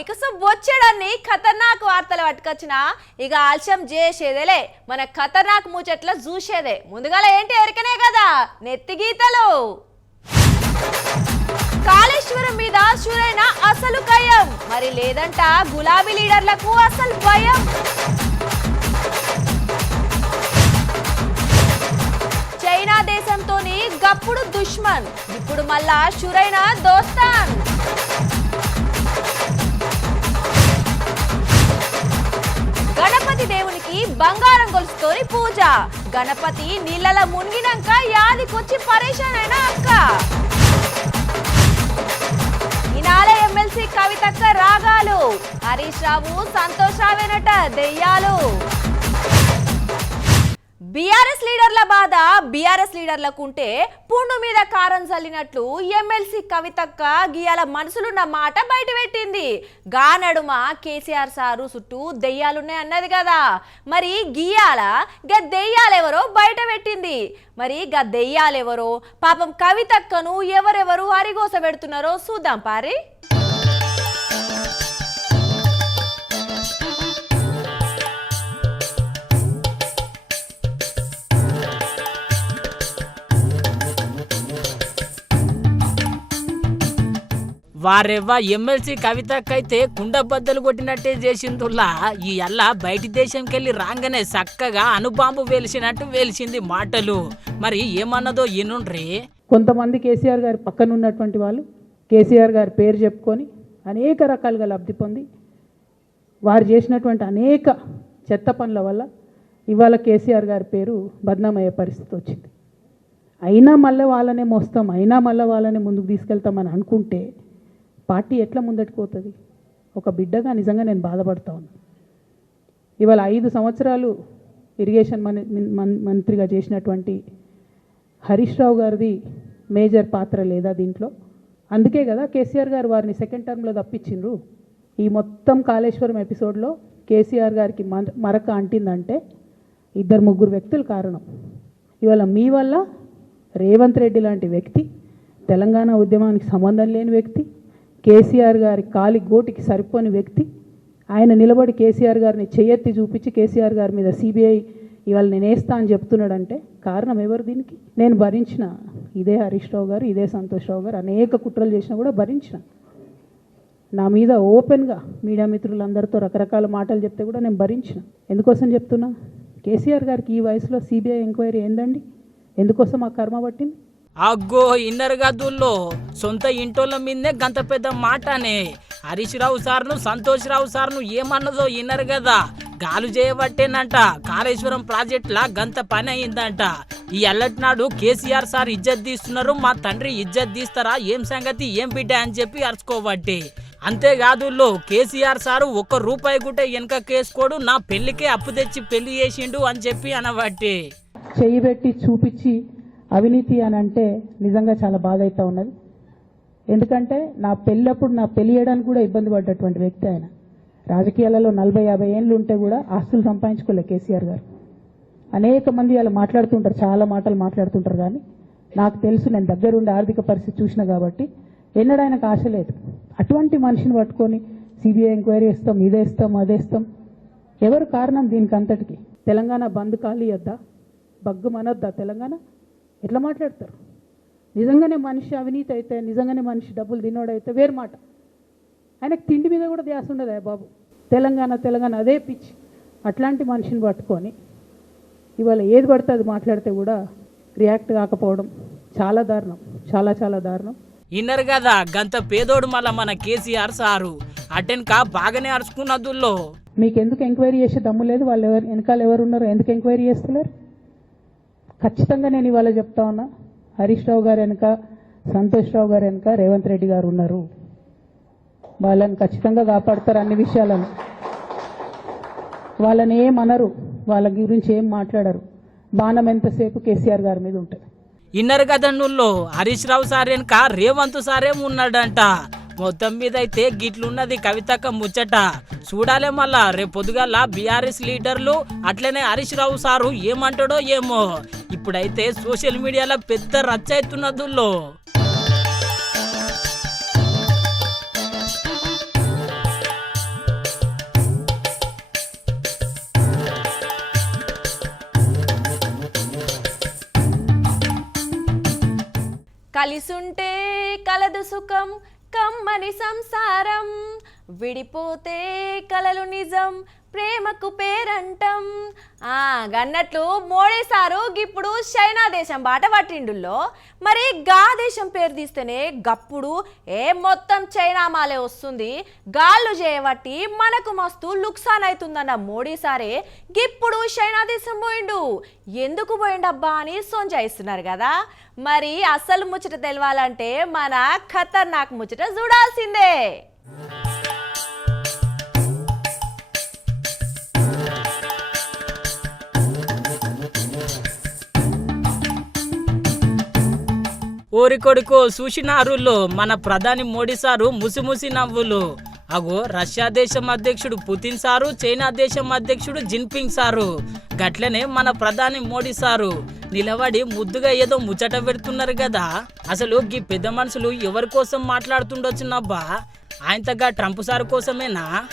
మీకోసం వచ్చేడాన్ని ఖతర్నాక్ వార్తలు పట్టుకొచ్చిన. ఇక ఆలస్యం చేసేదేలే. మన ఖతర్నాక్ ముచ్చట్లో చూసేదే. ముందుగా ఏంటి ఎరకనే కదా? నెత్తి గీతలు. కాళేశ్వరం మీద సురైన అసలు కయం మరి లేదంట గులాబీ లీడర్లకు అసలు భయం. చైనా దేశంతోని గప్పుడు దుష్మన్. ఇప్పుడు మళ్ళా షురైన దోస్తాన్. గణపతి దేవునికి బంగారం గొలుసుతోని పూజ. గణపతి నీళ్ళల మునిగినాక యాదికొచ్చి పరేషాన్ అయిన అక్క. ఇనాలే ఎమ్మెల్సీ కవితక్క రాగాలు. హరీష్ రావు సంతోష్ రావేనట దెయ్యాలు. బీఆర్ఎస్ లీడర్ల బాధ. బీఆర్ఎస్ లీడర్లకు ఉంటే పుండు మీద కారం చల్లినట్లు ఎమ్మెల్సీ కవితక్క గీయాల మనసులున్న మాట బయటపెట్టింది. గా నడుమ కేసీఆర్ సారు చుట్టూ దెయ్యాలున్నాయి అన్నది కదా. మరి గీయాల గా దెయ్యాలెవరో బయట పెట్టింది మరి గా దెయ్యాలెవరో? పాపం కవితక్కను ఎవరెవరు అరిగోస పెడుతున్నారో చూద్దాం పారి. వారెవ్వ ఎమ్మెల్సీ కవితకైతే కుండ బద్దలు కొట్టినట్టే చేసిందుల్లా. ఈ అల్ల బయటి దేశంకెళ్ళి రాగానే చక్కగా అనుబాంబు వేలిసినట్టు వేలిసింది మాటలు. మరి ఏమన్నదో ఈనుండ్రి? కొంతమంది కేసీఆర్ గారి పక్కన ఉన్నటువంటి వాళ్ళు కేసీఆర్ గారి పేరు చెప్పుకొని అనేక రకాలుగా లబ్ధి పొంది వారు చేసినటువంటి అనేక చెత్త పనుల వల్ల ఇవాళ కేసీఆర్ గారి పేరు బద్నామయ్యే పరిస్థితి వచ్చింది. అయినా మళ్ళీ వాళ్ళనే మోస్తాం అయినా మళ్ళీ వాళ్ళనే ముందుకు తీసుకెళ్తామని అనుకుంటే పార్టీ ఎట్లా ముందటికి పోతుంది? ఒక బిడ్డగా నిజంగా నేను బాధపడతా ఉన్నా. ఇవాళ ఐదు సంవత్సరాలు ఇరిగేషన్ మంత్రిగా చేసినటువంటి హరీష్ రావు గారిది మేజర్ పాత్ర లేదా దీంట్లో? అందుకే కదా కేసీఆర్ గారు వారిని సెకండ్ టర్మ్లో తప్పించిండ్రు. ఈ మొత్తం కాళేశ్వరం ఎపిసోడ్లో కేసీఆర్ గారికి మరక అంటిందంటే ఇద్దరు ముగ్గురు వ్యక్తులు కారణం. ఇవాళ మీ వల్ల రేవంత్ రెడ్డి లాంటి వ్యక్తి తెలంగాణ ఉద్యమానికి సంబంధం లేని వ్యక్తి కేసీఆర్ గారి కాలి గోటికి సరిపోని వ్యక్తి. ఆయన నిలబడి కేసీఆర్ గారిని చెయ్యెత్తి చూపించి కేసీఆర్ గారి మీద సిబిఐ ఇవాళ నేను వేస్తా అని చెప్తున్నాడంటే కారణం ఎవరు దీనికి? నేను భరించిన ఇదే హరీష్ రావు గారు ఇదే సంతోష్ రావు గారు అనేక కుట్రలు చేసినా కూడా భరించిన. నా మీద ఓపెన్గా మీడియా మిత్రులందరితో రకరకాల మాటలు చెప్తే కూడా నేను భరించిన. ఎందుకోసం చెప్తున్నా? కేసీఆర్ గారికి ఈ వయసులో సిబిఐ ఎంక్వైరీ ఏందండి? ఎందుకోసం ఆ కర్మ పట్టింది? అగ్గో ఇన్నర్ గదుల్లో సొంత ఇంటోళ్ళ మీదనే గంత పెద్ద మాటనే. హరీష్ రావు సార్ను సంతోష్ రావు సార్ను ఏమన్నదో ఇన్నర్ కదా గాలు చేయబట్టేనంట. కాళేశ్వరం ప్రాజెక్టులా గంత పని అయిందంట. ఈ అల్లటి నాడు కేసీఆర్ సార్ ఇజ్జత్ తీస్తున్నారు మా తండ్రి ఇజ్జత్ తీస్తారా ఏం సంగతి ఏం బిడ్డ అని చెప్పి అరుచుకోబట్టి. అంతేకాదు లో కేసీఆర్ సారు ఒక్క రూపాయి గుట్ట వెనక కేసుకోడు నా పెళ్ళికే అప్పు తెచ్చి పెళ్ళి చేసిండు అని చెప్పి అనబట్టి. చెయ్యి పెట్టి చూపించి అవినీతి అని అంటే నిజంగా చాలా బాధ అవుతా ఉన్నది. ఎందుకంటే నా పెళ్ళప్పుడు నా పెళ్ళి చేయడానికి కూడా ఇబ్బంది పడ్డటువంటి వ్యక్తి ఆయన. రాజకీయాలలో నలభై యాభై ఏళ్ళు ఉంటే కూడా ఆస్తులు సంపాదించుకోలే కేసీఆర్ గారు. అనేక మంది అలా మాట్లాడుతుంటారు చాలా మాటలు మాట్లాడుతుంటారు కానీ నాకు తెలుసు నేను దగ్గరుండి ఆర్థిక పరిస్థితి చూసిన కాబట్టి ఎన్నడూ ఆయనకు ఆశ లేదు. అటువంటి మనిషిని పట్టుకొని సిబిఐ ఎంక్వైరీ ఇస్తాం ఇదే ఇస్తాం అదే ఇస్తాం. ఎవరు కారణం దీనికి అంతటికి తెలంగాణ బంద్ ఖాళీ వద్దా బగ్గు మనొద్దా తెలంగాణ? ఎట్లా మాట్లాడతారు? నిజంగానే మనిషి అవినీతి అయితే నిజంగానే మనిషి డబ్బులు తినోడైతే వేరు మాట. ఆయనకు తిండి మీద కూడా ధ్యాస ఉండదా బాబు? తెలంగాణ తెలంగాణ అదే పిచ్చి. అట్లాంటి మనిషిని పట్టుకొని ఇవాళ ఏది పడితే అది మాట్లాడితే కూడా రియాక్ట్ కాకపోవడం చాలా దారుణం. చాలా చాలా దారుణం. ఇన్నర్ కదా గంత పేదోడు మళ్ళా మన కేసీఆర్ సారు. అటెన్క బాగానే అరుచుకున్నదుల్లో మీకు ఎందుకు ఎంక్వైరీ చేసే దమ్ము లేదు? వాళ్ళు ఎవరు వెనకాల ఎవరు ఉన్నారో ఎందుకు ఎంక్వైరీ చేస్తలేరు ఖచ్చితంగా నేను ఇవాళ చెప్తా ఉన్నా హరీష్ రావు గారు వెనక సంతోష్ రావు గారు వెనక రేవంత్ రెడ్డి గారు ఉన్నారు. వాళ్ళని ఖచ్చితంగా కాపాడతారు అన్ని విషయాలను. వాళ్ళని ఏం అనరు వాళ్ళ గురించి ఏం మాట్లాడరు. బాణం ఎంతసేపు కేసీఆర్ గారి మీద ఉంటుంది. ఇన్నర్ గదన్నుల్లో హరీష్ రావు సార్ వెనుక రేవంత్ సారేం ఉన్నాడంట. మొత్తం మీద అయితే గిట్లున్నది కవితక్క ముచ్చట. చూడాలే మళ్ళా రేపు పొద్దుగాల బీఆర్ఎస్ లీడర్లు అట్లనే హరీష్ రావు సారు ఏమంటాడో ఏమో. ఇప్పుడైతే సోషల్ మీడియాలో పెద్ద రచ్చ అవుతున్నదుల్లో కలిసుంటే కలదు సుఖం కమ్మని సంసారం. విడిపోతే కలలు నిజం ప్రేమకు పేరంటం. గన్నట్లు మోడీ సారు ఇప్పుడు చైనా దేశం బాట పట్టిండుల్లో. మరి గా దేశం పేరు తీస్తేనే గప్పుడు ఏ మొత్తం చైనా మాలే వస్తుంది. గాళ్ళు చేయబట్టి మనకు మస్తు లుక్సాన్ అవుతుందన్న మోడీ సారే ఇప్పుడు చైనా దేశం పోయిండు. ఎందుకు పోయిండబ్బా అని సొంజాయిస్తున్నారు కదా. మరి అసలు ముచ్చట తెలవాలంటే మన ఖతర్నాక్ ముచ్చట చూడాల్సిందే. ఓరి కొడుకు చూసినారులో మన ప్రధాని మోడీ సారు ముసిముసి నవ్వులు. అగో రష్యా దేశం అధ్యక్షుడు పుతిన్ సారు చైనా దేశం అధ్యక్షుడు జిన్పింగ్ సారు. గట్లనే మన ప్రధాని మోడీ సారు. నిలబడి ముద్దుగా ఏదో ముచ్చట పెడుతున్నారు కదా అసలు గీ పెద్ద మనుషులు ఎవరి కోసం మాట్లాడుతుండొచ్చునబ్బా? ఆయనతగా ట్రంప్ సారు కోసమేనా?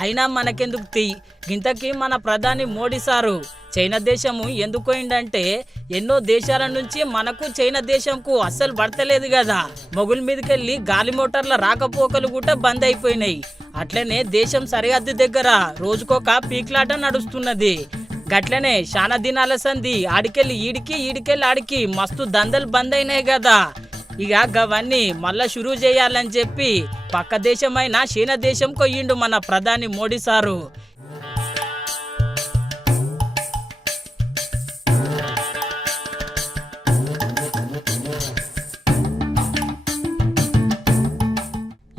అయినా మనకెందుకు తీ? ఇంతకీ మన ప్రధాని మోడీ సారు చైనా దేశము ఎందుకు పోయిందంటే ఎన్నో దేశాల నుంచి మనకు చైనా దేశంకు అస్సలు పడతలేదు కదా. మొగుల మీదకెళ్ళి గాలి మోటార్ల రాకపోకలు కూడా బంద్ అయిపోయినాయి. అట్లనే దేశం సరిహద్దు దగ్గర రోజుకొక పీక్లాట నడుస్తున్నది. గట్లనే శానా దినాల సంధి ఆడికెళ్ళి ఈడికి ఈడికెళ్ళి ఆడికి మస్తు దందలు బంద్ అయినాయి కదా. ఇక గవన్నీ మళ్ళా షురూ చేయాలని చెప్పి పక్క దేశమైన చీనా దేశం కొయ్యిండు మన ప్రధాని మోడీ సారు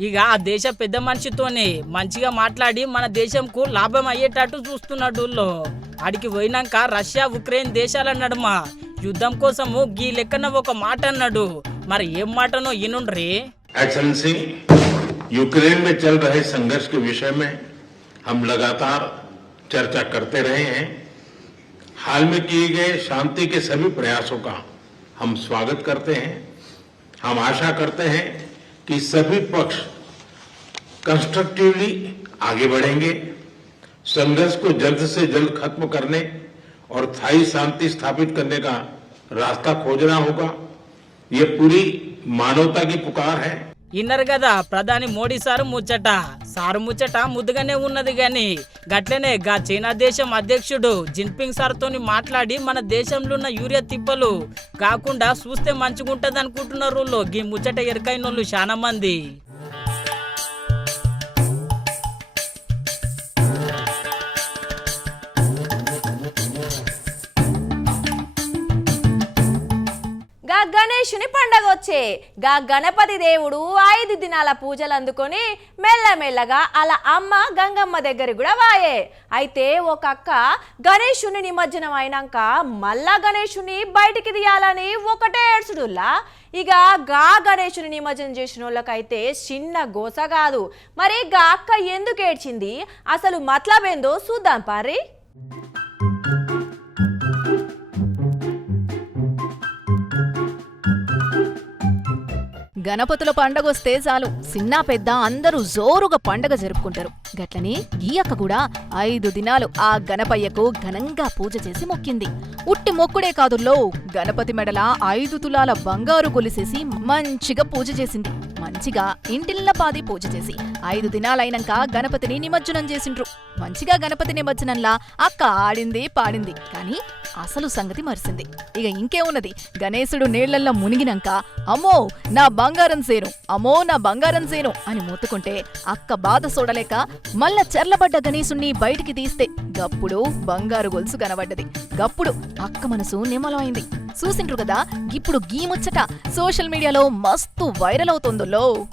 ఇక ఆ దేశ పెద్ద మనిషితోనే మంచిగా మాట్లాడి మన దేశంకు లాభం అయ్యేటట్టు చూస్తున్నాడు ఊళ్ళో. ఆడికి పోయినాక రష్యా ఉక్రెయిన్ దేశాల నడుమ యుద్ధం కోసము గీ లెక్కన ఒక మాట అన్నాడు మరి ఏం మాటనో ఈనుండ్రి एक्सलेंसी यूक्रेन में चल रहे संघर्ष के विषय में हम लगातार चर्चा करते रहे हैं हाल में किए गए शांति के सभी प्रयासों का हम स्वागत करते हैं हम आशा करते हैं कि सभी पक्ष कंस्ट्रक्टिवली आगे बढ़ेंगे संघर्ष को जल्द से जल्द खत्म करने और स्थायी शांति स्थापित करने का रास्ता खोजना होगा ये पूरी मानवता की पुकार है ఇన్నరు కదా ప్రధాని మోడీ సారు ముచ్చట సారు ముచ్చట ముద్దుగానే ఉన్నది గాని గట్లనే గా చైనా దేశం అధ్యక్షుడు జిన్పింగ్ సార్ తోని మాట్లాడి మన దేశంలో ఉన్న యూరియా తిప్పలు కాకుండా చూస్తే మంచిగుంటది అనుకుంటున్నారు ఊళ్ళో. గీ ముచ్చట ఎరకైనోళ్ళు చాలా మంది వచ్చే గా గణపతి దేవుడు ఐదు దినాల పూజలు అందుకొని మెల్లమెల్లగా అలా అమ్మ గంగమ్మ దగ్గర కూడా వాయే. అయితే ఒక అక్క గణేషుని నిమజ్జనం అయినాక మళ్ళా గణేషుని బయటికి తీయాలని ఒకటే ఏడ్చుడుల్లా. ఇక గా గణేషుని నిమజ్జనం చేసిన వాళ్ళకైతే చిన్న గోస కాదు. మరి గా అక్క ఎందుకు ఏడ్చింది? అసలు మతలబేందో చూద్దాం పారి. గణపతుల పండగ వస్తే చాలు. చిన్న పెద్ద అందరూ జోరుగా పండగ జరుపుకుంటారు. గట్లనే ఈ అక్క కూడా ఐదు దినాలు ఆ గణపయ్యకు ఘనంగా పూజ చేసి మొక్కింది. ఉట్టి మొక్కుడే కాదుల్లో గణపతి మెడల ఐదు తులాల బంగారు గొలిసేసి మంచిగా పూజ చేసింది. మంచిగా ఇంటిల్లపాది పూజ చేసి ఐదు దినాలైనాక గణపతిని నిమజ్జనం చేసిండ్రు. మంచిగా గణపతి నిమజ్జనంలా అక్క ఆడింది పాడింది. కానీ అసలు సంగతి మరిసింది. ఇక ఇంకేమున్నది? గణేశుడు నీళ్ళల్లో మునిగినాక అమ్మో నా బంగారం సేను అమ్మో నా బంగారం సేను అని మూతుకుంటే అక్క బాధ చూడలేక మళ్ళా చెర్లబడ్డ గణేశుణ్ణి బయటికి తీస్తే గప్పుడు బంగారు గొలుసు కనబడ్డది. గప్పుడు అక్క మనసు నిమ్మలమైంది. చూసిండ్రు కదా ఇప్పుడు గీ ముచ్చట సోషల్ మీడియాలో మస్తు వైరల్ అవుతుందో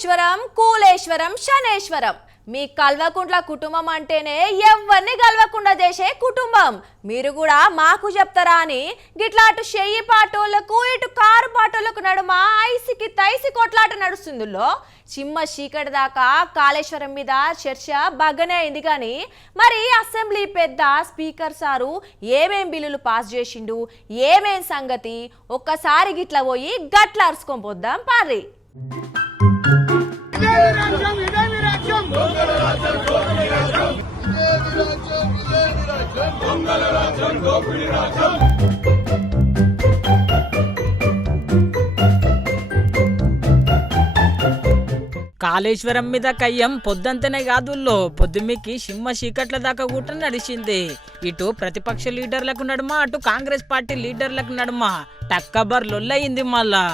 కాళేశ్వరం కూలేశ్వరం శనేశ్వరం. మీ కల్వకుంట్ల కుటుంబం అంటేనే ఎవరిని కలవకుండా చేసే కుటుంబం. మీరు కూడా మాకు చెప్తారా అని గిట్లా అటు చెయ్యి పాటోళ్ళకు ఇటు కారు పాటోళ్ళకు నడుమ ఐసికి తైసి కొట్లాట నడుస్తుందిలో చిమ్మ చీకటి దాకా కాళేశ్వరం మీద చర్చ బాగానే అయింది కానీ మరి అసెంబ్లీ పెద్ద స్పీకర్ సారు ఏమేం బిల్లులు పాస్ చేసిండు ఏమేం సంగతి? ఒక్కసారి గిట్ల పోయి గట్ల అరుచుకొని పోద్దాం పారి కాళేశ్వరం మీద కయ్యం పొద్దంతనే కాదుల్లో పొద్దుమికి సింహ చీకట్ల దాకా కూడా నడిచింది. ఇటు ప్రతిపక్ష లీడర్లకు నడుమ అటు కాంగ్రెస్ పార్టీ లీడర్లకు నడుమ. టక్కబర్ లొల్లయింది మళ్ళా.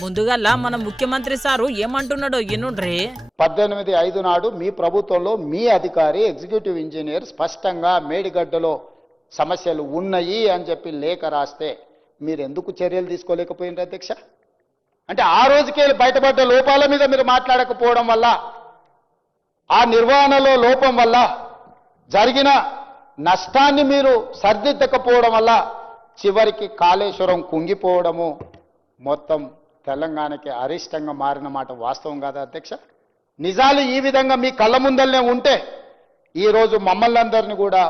ముందుగల్లా మన ముఖ్యమంత్రి సారు ఏమంటున్నాడో ఇనుండ్రి పద్దెనిమిది ఐదు నాడు మీ ప్రభుత్వంలో మీ అధికారి ఎగ్జిక్యూటివ్ ఇంజనీర్ స్పష్టంగా మేడిగడ్డలో సమస్యలు ఉన్నాయి అని చెప్పి లేఖ రాస్తే మీరు ఎందుకు చర్యలు తీసుకోలేకపోయినారు అధ్యక్ష? అంటే ఆ రోజుకే బయటపడ్డ లోపాల మీద మీరు మాట్లాడకపోవడం వల్ల ఆ నిర్వహణలో లోపం వల్ల జరిగిన నష్టాన్ని మీరు సరిదిద్దకపోవడం వల్ల చివరికి కాళేశ్వరం కుంగిపోవడము మొత్తం తెలంగాణకి అరిష్టంగా మారిన మాట వాస్తవం కాదా అధ్యక్ష? నిజాలు ఈ విధంగా మీ కళ్ళ ముందరనే ఉంటే ఈరోజు మమ్మల్ని అందరినీ కూడా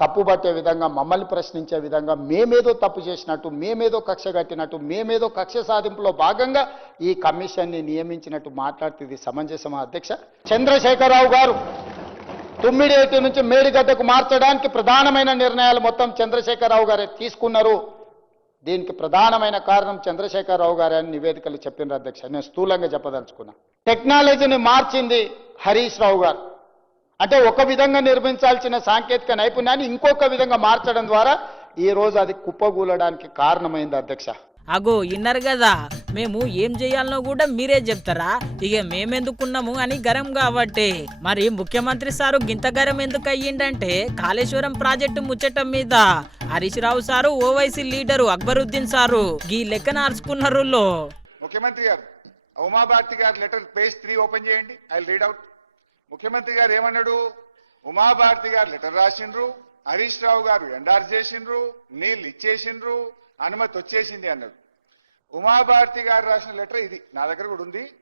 తప్పుపట్టే విధంగా మమ్మల్ని ప్రశ్నించే విధంగా మేమేదో తప్పు చేసినట్టు మేమేదో కక్ష కట్టినట్టు మేమేదో కక్ష సాధింపులో భాగంగా ఈ కమిషన్ని నియమించినట్టు మాట్లాడుతుంది సమంజసమా అధ్యక్ష? చంద్రశేఖరరావు గారు తుమ్మిడేటి నుంచి మేడిగడ్డకు మార్చడానికి ప్రధానమైన నిర్ణయాలు మొత్తం చంద్రశేఖరరావు గారే తీసుకున్నారు. దీనికి ప్రధానమైన కారణం చంద్రశేఖరరావు గారే అని నివేదికలు చెప్పినారు అధ్యక్ష. నేను స్థూలంగా చెప్పదలుచుకున్నా. టెక్నాలజీని మార్చింది హరీష్ రావు గారు. అంటే ఒక విధంగా నిర్మించాల్సిన సాంకేతిక నైపుణ్యాన్ని ఇంకొక విధంగా మార్చడం ద్వారా ఈ రోజు అది కుప్పగూలడానికి కారణమైంది అధ్యక్ష. అగో ఇన్నారు కదా మేము ఏం చేయాలనో కూడా మీరే చెప్తారా? ఇక మేమెందుకున్నాము అని గరం కాబట్టి మరి ముఖ్యమంత్రి సారు గింత గరం ఎందుకు అయ్యిందంటే కాళేశ్వరం ప్రాజెక్టు ముచ్చటం మీద. Harish Rao sir Owaisi leader Akbaruddin sir. గీ లెక్కన అరుచుకున్నారు ముఖ్యమంత్రి గారు ఉమాభారతి గారి లెటర్ పేజ్ త్రీ ఓపెన్ చేయండి. I read out. ముఖ్యమంత్రి గారు ఏమన్నాడు? ఉమాభారతి గారు లెటర్ రాసిండ్రు హరీష్ రావు గారు ఎండార్ చేసిండ్రు నీళ్ళు ఇచ్చేసిండ్రు అనుమతి వచ్చేసింది అన్నాడు. ఉమాభారతి గారు రాసిన లెటర్ ఇది. నా దగ్గర కూడా ఉంది.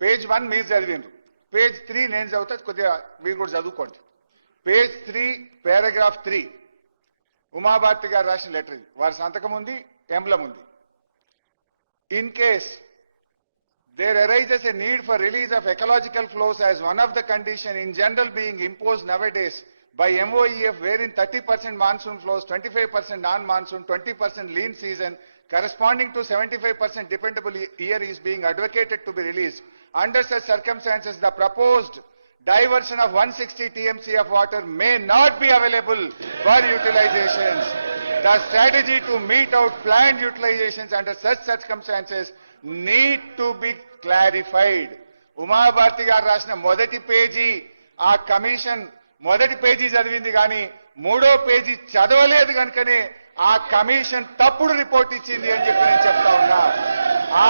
పేజ్ వన్ మీరు చదివిండ్రు. పేజ్ త్రీ నేను చదువుతా కొద్దిగా మీరు కూడా చదువుకోండి. Page three paragraph three. Uma Bharti గారు రాసిన లెటర్ ఇది. వారి సంతకం ఉంది ఎంబ్లం ఉంది. In case there arises a need for release of ecological flows as one of the in in general being imposed nowadays by MOEF wherein 30% monsoon flows, 25% non-monsoon, 20% lean season corresponding to 75% dependable ye- year is being advocated to be released. Under such circumstances, the proposed diversion of 160 TMC of water may not be available for utilizations. The strategy to meet out planned utilizations under such circumstances need to be clarified. Uma Bharti గారు రాసిన మొదటి page ఆ commission మొదటి పేజీ చదివింది కానీ మూడో page చదవలేదు కనుకనే ఆ కమిషన్ తప్పుడు రిపోర్ట్ ఇచ్చింది అని చెప్పి నేను చెప్తా ఉన్నా. ఆ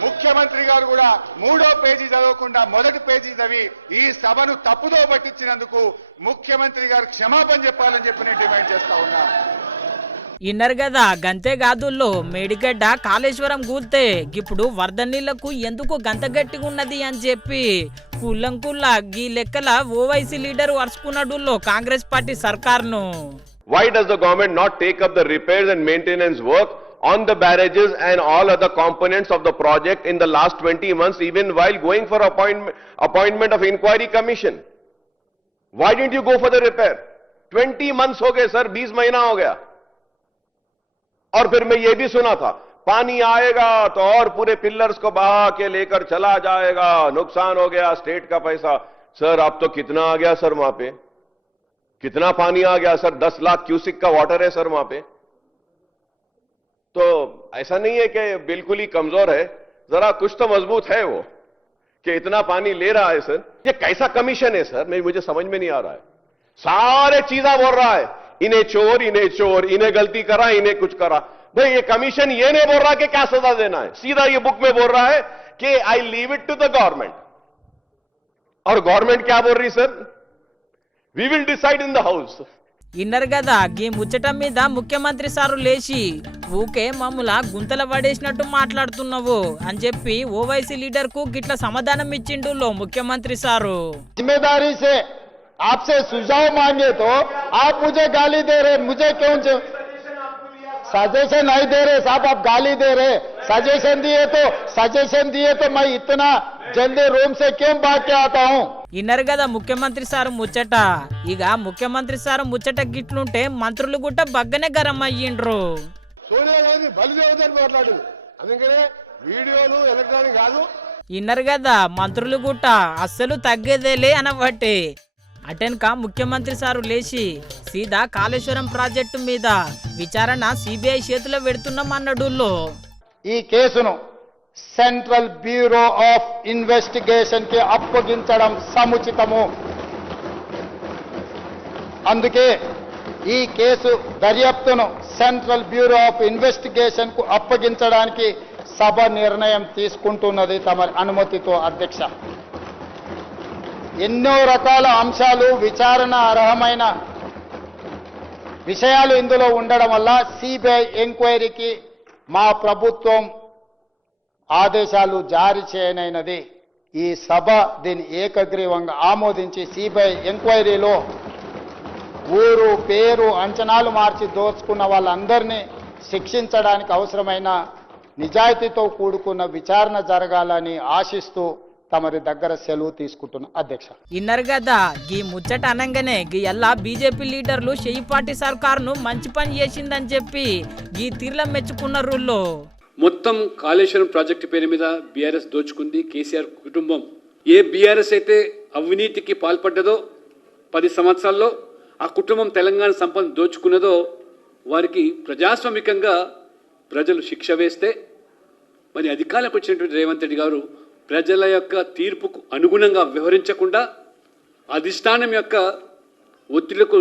ముఖ్యమంత్రి గారు కూడా మూడో పేజీ చదవకుండా మొదటి పేజీ చదివి ఈ సభను తప్పుదో పట్టించినందుకు ముఖ్యమంత్రి గారు క్షమాపణ చెప్పాలని చెప్పి నేను డిమాండ్ చేస్తా ఉన్నా. ఇన్నర్ కదా గంతే కాదుల్లో మేడిగడ్డ కాళేశ్వరం కూల్తే ఇప్పుడు వరద నీళ్లకు ఎందుకు గంత గట్టిగా ఉన్నది అని చెప్పి కుల్లంకుల్లా గీ లెక్కల Owaisi leader అరుచుకున్నాడుల్లో Congress party సర్కార్ను Why does the government not take up the repairs and maintenance work on the barrages and all other components of the project in the last 20 months, even while going for appointment, appointment of inquiry commission? Why didn't you go for the repair? 20 months हो गए sir 20 महीना हो गया और फिर मैं ये भी सुना था, पानी आएगा तो और पूरे पिलर्स को बहा के लेकर चला जाएगा, नुकसान हो गया स्टेट का पैसा। सर अब तो कितना आ गया सर वहाँ पे? कितना पानी आ गया सर? दस लाख क्यूसिक का वाटर है सर वहाँ पे। तो ऐसा नहीं है कि बिल्कुल ही कमज़ोर है, जरा कुछ तो मज़बूत है वो, कि इतना पानी ले रहा है सर। ये कैसा कमीशन है सर? मैं, मुझे समझ में नहीं आ रहा है। सारे चीजा बोल रहा है। इन्हें चोर इन्हें चोर इन्हें गलती करा इन्हें कुछ करा भाई ये कमीशन ये नहीं बोल रहा कि क्या सजा देना है सीधा ये बुक में बोल रहा है कि I leave it to the government और गवर्नमेंट क्या बोल रही sir we will decide in the house inner కదా గీ ముచ్చటం మీద ముఖ్యమంత్రి సారు లేచి ఊకే మమ్ముల గుంతల పడేసినట్టు మాట్లాడుతున్నావు అని చెప్పి ఓవైసీ లీడర్ కు గిట్ల సమాధానం ఇచ్చిండు ముఖ్యమంత్రి సారు जिम्मेदारी से आपसे सुझाव मांगे तो आप मुझे गाली दे रहे मुझे क्यों सजेशन नहीं दे रहे साहब आप गाली दे रहे सजेशन दिए तो सजेशन दिए तो मैं इतना जल्दी रूम से क्यों भाग के आता हूँ విన్నారు కదా ముఖ్యమంత్రి సారు ముచ్చట ఇక ముఖ్యమంత్రి సారు ముచ్చట గిట్లుంటే మంత్రులు గుట్ట బగ్గనే గరం అయ్యిండ్రు సోనియా గాంధీ బలిదేవతని మాట్లాడింది అందుకనే వీడియోలు ఎలక్ట్రానిక్ కాదు విన్నారు కదా మంత్రులు గుట్ట అస్సలు తగ్గేదేలే అనబట్టే అటెన్క ముఖ్యమంత్రి సారు లేచి సీదా కాళేశ్వరం ప్రాజెక్టు మీద విచారణ సిబిఐ చేతిలో పెడుతున్నామన్నడుల్లో ఈ కేసును సెంట్రల్ బ్యూరో ఆఫ్ ఇన్వెస్టిగేషన్కి అప్పగించడం సముచితము. అందుకే ఈ కేసు దర్యాప్తును సెంట్రల్ బ్యూరో ఆఫ్ ఇన్వెస్టిగేషన్కు అప్పగించడానికి సభ నిర్ణయం తీసుకుంటున్నది తమ అనుమతితో అధ్యక్ష. ఎన్నో రకాల అంశాలు విచారణ అర్హమైన విషయాలు ఇందులో ఉండడం వల్ల సిబిఐ ఎంక్వైరీకి మా ప్రభుత్వం ఆదేశాలు జారీ చేయనైనది. ఈ సభ దీన్ని ఏకగ్రీవంగా ఆమోదించి సిబిఐ ఎంక్వైరీలో ఊరు పేరు అంచనాలు మార్చి దోచుకున్న వాళ్ళందరినీ శిక్షించడానికి అవసరమైన నిజాయితీతో కూడుకున్న విచారణ జరగాలని ఆశిస్తూ తమరి దగ్గర సెలవు తీసుకుంటున్న అధ్యక్ష. ఇన్నర్ కదా గీ ముచ్చట అనంగానే గీ ఎల్లా బీజేపీ లీడర్లు పార్టీ సర్కారును మంచి పని చేసిందని చెప్పి గీ తీర్ల మెచ్చుకున్న రూల్లో. మొత్తం కాళేశ్వరం ప్రాజెక్టు పేరు మీద బీఆర్ఎస్ దోచుకుంది కేసీఆర్ కుటుంబం. ఏ బీఆర్ఎస్ అయితే అవినీతికి పాల్పడ్డదో పది సంవత్సరాల్లో ఆ కుటుంబం తెలంగాణ సంపద దోచుకున్నదో వారికి ప్రజాస్వామికంగా ప్రజలు శిక్ష వేస్తే మరి అధికారంలోకి వచ్చినటువంటి రేవంత్ రెడ్డి గారు ప్రజల యొక్క తీర్పుకు అనుగుణంగా వ్యవహరించకుండా అధిష్టానం యొక్క ఒత్తిళ్ళకు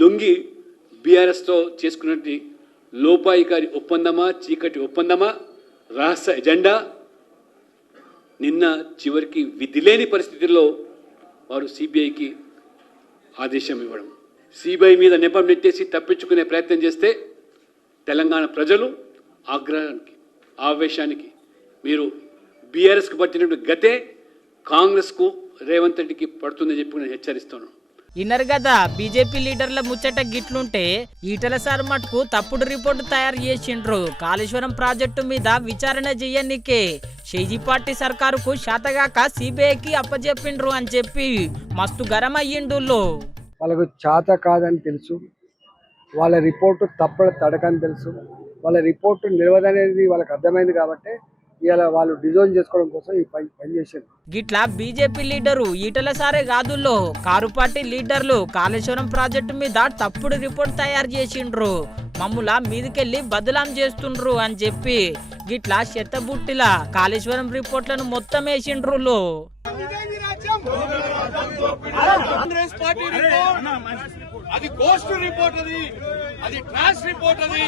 లొంగి బీఆర్ఎస్తో చేసుకున్నటువంటి లోపాయికారి ఒప్పందమా చీకటి ఒప్పందమా రహస్య ఎజెండా నిన్న చివరికి విధి లేని పరిస్థితుల్లో వారు సిబిఐకి ఆదేశం ఇవ్వడం. సిబిఐ మీద నెపం నెట్టేసి తప్పించుకునే ప్రయత్నం చేస్తే తెలంగాణ ప్రజలు ఆగ్రహానికి ఆవేశానికి మీరు బీఆర్ఎస్కు పట్టినటువంటి గతే కాంగ్రెస్కు రేవంత్ రెడ్డికి పడుతుందని చెప్పి నేను హెచ్చరిస్తున్నాను. ఇన్నర్ కదా బీజేపీ లీడర్ల ముచ్చట గిట్లుంటే ఈటల సార్ మటుకు తప్పుడు రిపోర్టు తయారు చేసిండ్రు. కాళేశ్వరం ప్రాజెక్టు మీద విచారణ చెయ్యనికే షేజీ పార్టీ సర్కారుకు శాతగాక సిబిఐకి అప్పచెప్పిండ్రు అని చెప్పి మస్తు గరం అయ్యిండుల్లో వాళ్ళకు చేత కాదని తెలుసు. వాళ్ళ రిపోర్టు తప్పడ తడకని తెలుసు. వాళ్ళ రిపోర్టు నిలవదనేది వాళ్ళకి అర్థమైంది కాబట్టి ఇవాళ వాళ్ళు డిజైన్ చేసుకోవడం కోసం ఈ పని పని చేశారు. గిట్లా బీజేపీ లీడరు ఈటల సారే కాదుల్లో కారు పార్టీ లీడర్లు కాళేశ్వరం ప్రాజెక్టు మీద తప్పుడు రిపోర్ట్ తయారు చేసిండ్రు. మమ్ముల మీదికెళ్ళి బదలాం చేస్తుండ్రు అని చెప్పి గిట్లా చెత్తబుట్టిల కాళేశ్వరం రిపోర్ట్లను మొత్తం వేసిండ్రులో. కాంగ్రెస్ పార్టీ రిపోర్ట్ అది గోస్ట్ రిపోర్ట్ అది. అది ట్రాష్ రిపోర్ట్ అది.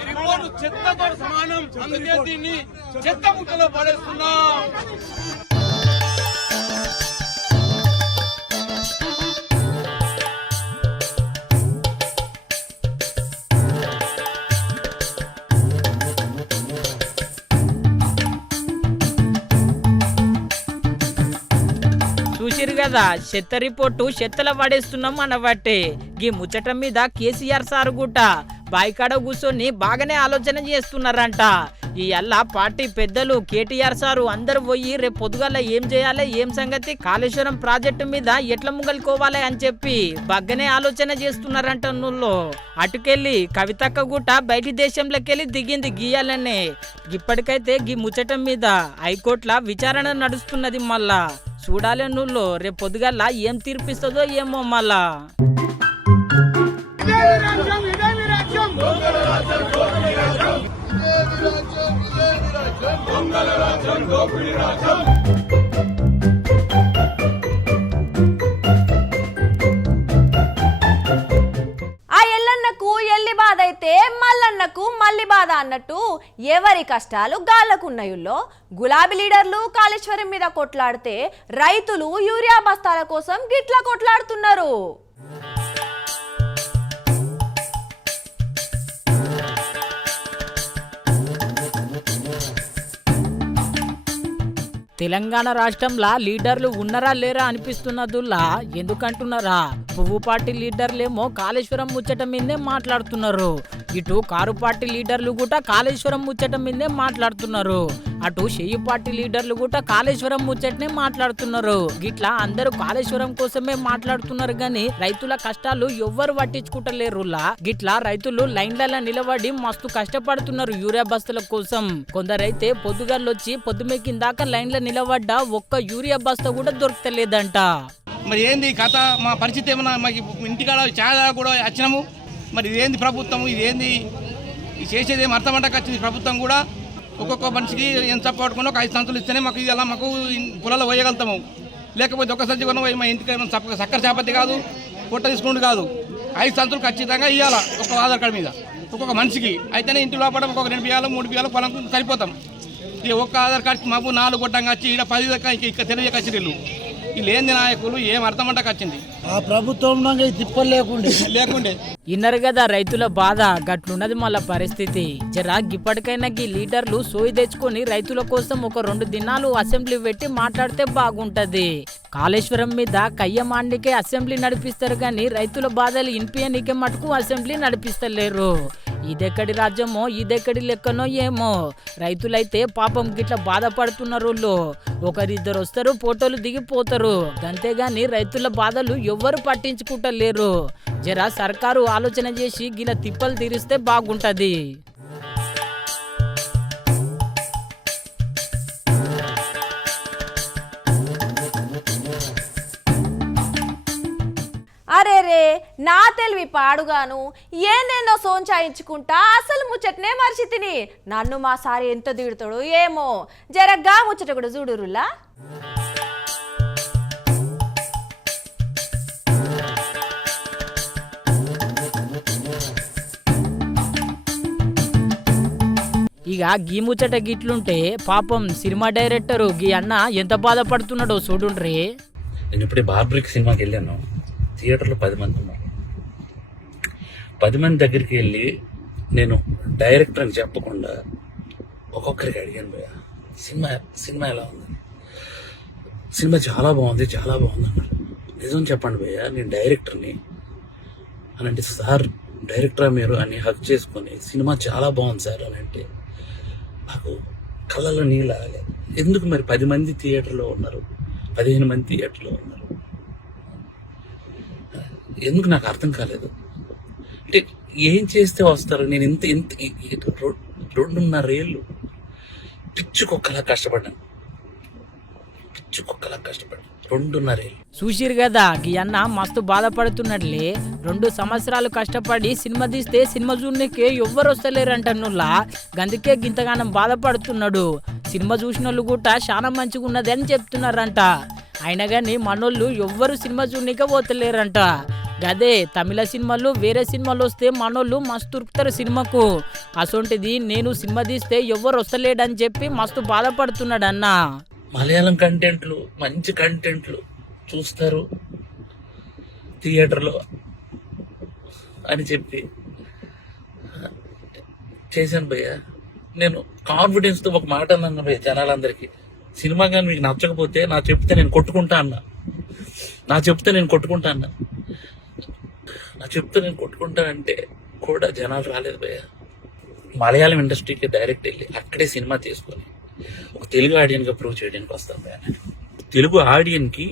ఈ రిపోర్ట్ చెత్తతో సమానం. అందుకే దీన్ని చెత్త ముక్కలో పడేస్తున్నాం. కదా చెత్త రిపోర్టు చెత్తల పడేస్తున్నాం అనబట్టే గీ ముచ్చట మీద కేసీఆర్ సార్ గుట్ట బాయికాడ కూర్చొని బాగానే ఆలోచన చేస్తున్నారంట. ఈ అల్ల పార్టీ పెద్దలు కేటీఆర్ సారు అందరు పోయి రేపు పొద్దుగాల ఏం చేయాలి ఏం సంగతి కాళేశ్వరం ప్రాజెక్టు మీద ఎట్లా ముంగలుకోవాలి అని చెప్పి బగ్గనే ఆలోచన చేస్తున్నారంట నుల్లో అటుకెళ్ళి కవితక్క గుట్ట బయటి దేశంలోకెళ్ళి దిగింది గీయాలనే. ఇప్పటికైతే గీ ముచ్చటం మీద హైకోర్టుల విచారణ నడుస్తున్నది మళ్ళా. చూడాలి నువ్వు రేపు పొద్దుగల్లా ఏం తీర్పిస్తుందో ఏమో మళ్ళా. రాజ్యం ఎవరి కష్టాలు గాళ్ళకున్నయుల్లో గులాబీ లీడర్లు కాళేశ్వరం మీద కొట్లాడితే రైతులు యూరియా బస్తాల కోసం గిట్ల కొట్లాడుతున్నారు. తెలంగాణ రాష్ట్రంలో లీడర్లు ఉన్నరా లేరా అనిపిస్తున్నదుల్లా ఎందుకంటున్నారా? పువ్వు పార్టీ లీడర్లేమో కాళేశ్వరం ముచ్చట మీదే మాట్లాడుతున్నారు. ఇటు కారు పార్టీ లీడర్లు కూడా కాళేశ్వరం ముచ్చటం మీదే మాట్లాడుతున్నారు. అటు షెయ్యి పార్టీ లీడర్లు కూడా కాళేశ్వరం ముచ్చటనే మాట్లాడుతున్నారు. గిట్లా అందరూ కాళేశ్వరం కోసమే మాట్లాడుతున్నారు గాని రైతుల కష్టాలు ఎవ్వరు పట్టించుకుంటలేరులా. గిట్లా రైతులు లైన్లలో నిలబడి మస్తు కష్టపడుతున్నారు యూరియా బస్తల కోసం. కొందరైతే పొద్దుగాళ్ళొచ్చి పొద్దుమెక్కిందాక లైన్లో నిలబడ్డ ఒక్క యూరియా బస్తా కూడా దొరకలేదంట. మరి ఏంది కథ? మా పరిస్థితి ఏమన్నా మాకు ఇంటికాడ చాలా కూడా వచ్చినాము? మరి ఇదేంది ప్రభుత్వం? ఇదేంది? ఇది చేసేది ఏం అర్థమంటకు వచ్చింది ప్రభుత్వం కూడా? ఒక్కొక్క మనిషికి ఎంత పట్టుకుని ఒక ఐదు సంచులు ఇస్తేనే మాకు ఇలా మాకు పొలాలు పోయగలుగుతాము. లేకపోతే ఒక సంచి కొన పోయి మా ఇంటికి ఏమన్నా చప్ప చక్కెర చేపత్తి కాదు పొట్ట తీసుకుంటు కాదు. ఐదు సంచులు ఖచ్చితంగా ఇవ్వాల ఒక ఆధార్ కార్డు మీద. ఒక్కొక్క మనిషికి. అయితేనే ఇంటి లోపల ఒక్కొక్క రెండు బియ్యాలు మూడు బియ్యాలు పొలం సరిపోతాం. ఈ ఒక్క ఆధార్ కార్డు మాకు నాలుగు గొట్టంగా వచ్చి ఇక్కడ పది దాకా ఇక్కడ తెలియక వచ్చి ఏంది నాయకులు ఏం అర్థమంటకు వచ్చింది ఆ ప్రభుత్వంలో తిప్పలు లేకుండే. లేకుండే. ఇన్నరు కదా రైతుల బాధ గట్లున్నది మళ్ళా పరిస్థితి. జరా ఇప్పటికైనా గీ లీడర్లు సోయి తెచ్చుకొని రైతుల కోసం ఒక రెండు దినాలు అసెంబ్లీ పెట్టి మాట్లాడితే బాగుంటది. కాళేశ్వరం మీద కయ్యమాండికే అసెంబ్లీ నడిపిస్తారు కానీ రైతుల బాధలు ఇన్పియనికే మటుకు అసెంబ్లీ నడిపిస్తలేరు. ఇదెక్కడి రాజ్యమో ఇదెక్కడి లెక్కనో ఏమో. రైతులైతే పాపం గిట్ల బాధపడుతున్నారు వాళ్ళు. ఒకరిద్దరు వస్తారు ఫోటోలు దిగిపోతారు. అంతేగాని రైతుల బాధలు ఎవ్వరు పట్టించుకుంటలేరు. జరా సర్కారు ఆలోచన చేసి గిల తిప్పలు తీరిస్తే బాగుంటది. అరే రే నా తెలివి పాడుగాను. ఏందేందో సోంచాయించుకుంటా. అసలు ముచ్చటనే మర్చి తిని. నన్ను మా సారి ఎంత దిగుతాడు ఏమో. జరగ్గా ముచ్చట కూడా చూడురులా? ఇక గీ ముచ్చట గిట్లుంటే పాపం సినిమా డైరెక్టర్ గీ అన్న ఎంత బాధపడుతున్నాడో చూడుండ్రి. నేను ఇప్పుడే బార్బరిక్ సినిమాకి వెళ్ళాను. థియేటర్లో పది మంది ఉన్నారు. పది మంది దగ్గరికి వెళ్ళి నేను డైరెక్టర్ అని చెప్పకుండా ఒక్కొక్కరికి అడిగాను భయ్య సినిమా సినిమా ఎలా ఉంది? సినిమా చాలా బాగుంది చాలా బాగుంది అన్నారు. నిజం చెప్పండి భయ్య నేను డైరెక్టర్ని అని అంటే సార్ డైరెక్టరా మీరు అని హక్ చేసుకొని సినిమా చాలా బాగుంది సార్ అని అంటే నాకు కళ్ళలో నీళ్ళు ఆగలేదు ఎందుకు మరి పది మంది థియేటర్లో ఉన్నారు? పదిహేను మంది థియేటర్లో ఉన్నారు. ఎందుకు నాకు అర్థం కాలేదు? అంటే ఏం చేస్తే వస్తారు? నేను ఇంత ఇంత రెండున్నరేళ్ళు రెండున్నర ఏళ్ళు పిచ్చుకొక్కలా కష్టపడ్డాను. పిచ్చుకొక్కలా కష్టపడ్డాను. రెండున్నర చూసిరు కదా గీ అన్న మస్తు బాధపడుతున్నట్లే. రెండు సంవత్సరాలు కష్టపడి సినిమా తీస్తే సినిమా చూడనికి ఎవ్వరు వస్తలేరంటన్నులా గందుకే గింతగానం బాధపడుతున్నాడు. సినిమా చూసిన వాళ్ళు కూడా చాలా మంచిగా ఉన్నది అని చెప్తున్నారంట. అయినా కానీ మనోళ్ళు ఎవ్వరు సినిమా చూడనికే పోతలేరంట. గదే తమిళ సినిమాలు వేరే సినిమాలు వస్తే మనోళ్ళు మస్తు ఉరుకుతారు సినిమాకు. అసొంటిది నేను సినిమా తీస్తే ఎవ్వరు వస్తలేడని చెప్పి మస్తు బాధపడుతున్నాడు అన్న మలయాళం కంటెంట్లు మంచి కంటెంట్లు చూస్తారు థియేటర్లో అని చెప్పి. చేశాను భయ్య. నేను కాన్ఫిడెన్స్తో ఒక మాట అన్నాను భయ్య జనాలందరికీ. సినిమా కానీ మీకు నచ్చకపోతే నా చెప్తే నేను కొట్టుకుంటా అన్నా. నా చెప్తే నేను కొట్టుకుంటా అన్నా. నా చెప్తే నేను కొట్టుకుంటానంటే కూడా జనాలు రాలేదు భయ్య. మలయాళం ఇండస్ట్రీకి డైరెక్ట్ వెళ్ళి అక్కడే సినిమా తీసుకొని ఒక తెలుగు ఆడియన్గా ప్రూవ్ చేయడానికి వస్తాను భయ్య తెలుగు ఆడియన్కి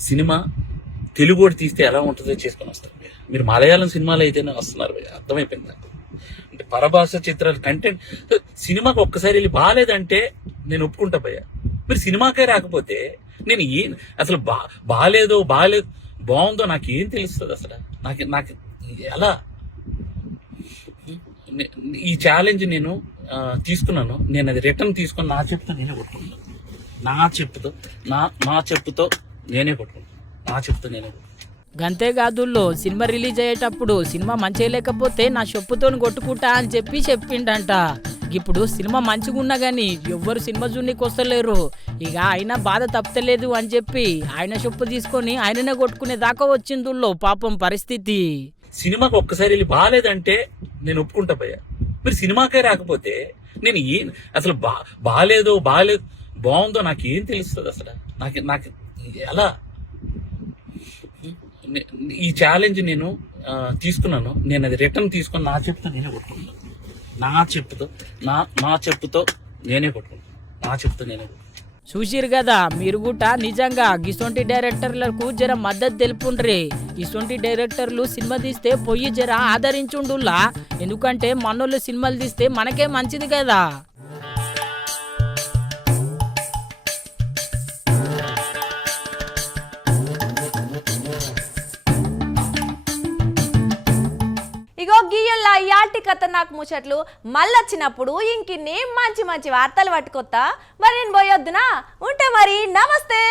సినిమా తెలుగు కూడా తీస్తే ఎలా ఉంటుందో చేసుకొని వస్తాను భయ్య. మీరు మలయాళం సినిమాలు అయితేనే వస్తున్నారు భయ్య అర్థమైపోయింది నాకు. అంటే పరభాష చిత్రాలు కంటెంట్ సినిమాకి ఒక్కసారి వెళ్ళి బాగాలేదంటే నేను ఒప్పుకుంటా భయ్య. మీరు సినిమాకే రాకపోతే నేను ఏం అసలు బా బాగాలేదో బాగాలేదు బాగుందో నాకు ఏం తెలుస్తుంది అసలు? నాకు నాకు ఎలా? ఈ ఛాలెంజ్ నేను తీసుకున్నాను. నేను అది రిటర్న్ తీసుకొని నా చెప్పుతో నేనే కొట్టుకుంటాను నా చెప్పుతో నా నా చెప్పుతో నేనే కొట్టుకుంటాను నా చెప్పుతో నేనే గంతేగాదుల్లో సినిమా రిలీజ్ అయ్యేటప్పుడు సినిమా మంచి లేకపోతే నా చెప్పుతోని కొట్టుకుంటా అని చెప్పి చెప్పిండంట. ఇప్పుడు సినిమా మంచిగా ఉన్నా గానీ ఎవ్వరు సినిమా చూడడానికి వస్తలేరు. ఇక ఆయన బాధ తప్పలేదు అని చెప్పి ఆయన చెప్పు తీసుకొని ఆయననే కొట్టుకునే దాకా వచ్చిందుల్లో పాపం పరిస్థితి. సినిమాకి ఒక్కసారి వెళ్ళి బాగాలేదంటే నేను ఒప్పుకుంటా భయ్య. మీరు సినిమాకే రాకపోతే నేను ఏం అసలు బా బాగాలేదో బాగాలేదు బాగుందో నాకు ఏం తెలుస్తుంది అసలు? నాకు నాకు ఎలా? ఈ ఛాలెంజ్ నేను తీసుకున్నాను. నేను అది రిటర్న్ తీసుకొని నా చెప్తా నేనే కొట్టుకుంటాను నా చెప్పుతో నా నా చెప్పుతో నేనే కొట్టుకుంటాను నా చెప్పుతో నేనే చూసిరు కదా మీరు కూడా నిజంగా గిసొంటి డైరెక్టర్లకు జర మద్దతు తెలుపుండ్రి. ఇసొంటి డైరెక్టర్లు సినిమా తీస్తే పొయ్యి జర ఆదరించుండులా ఎందుకంటే మనోళ్ళు సినిమాలు తీస్తే మనకే మంచిది కదా. గీయల్లా యాల్టి కథ నాకు ముచ్చట్లు. మళ్ళొచ్చినప్పుడు ఇంకిన్ని మంచి మంచి వార్తలు పట్టుకొత్తా. మరి నేను పోయొద్దునా? ఉంటే మరి నమస్తే.